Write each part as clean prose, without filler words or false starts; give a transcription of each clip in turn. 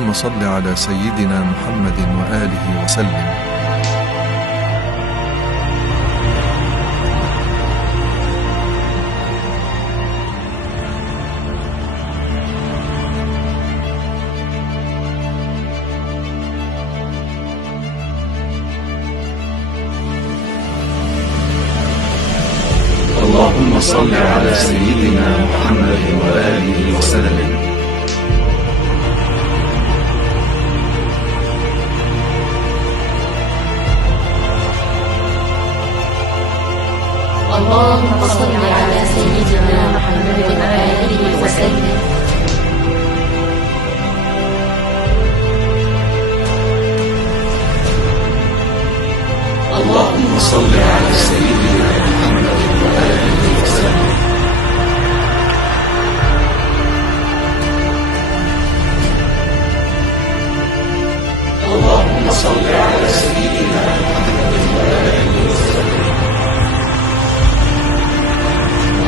اللهم صل على سيدنا محمد وآله وسلم. اللهم صل على سيدنا محمد وآله وسلم. اللهم صل على سيدنا محمد وآله وسلم. اللهم صل على سيدنا محمد وآله وسلم. اللهم صل على سيدنا محمد وآله وسلم.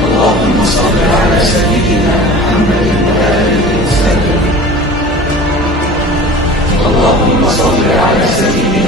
اللهم صل على سيدنا محمد وآله وسلم. اللهم صل على سيدنا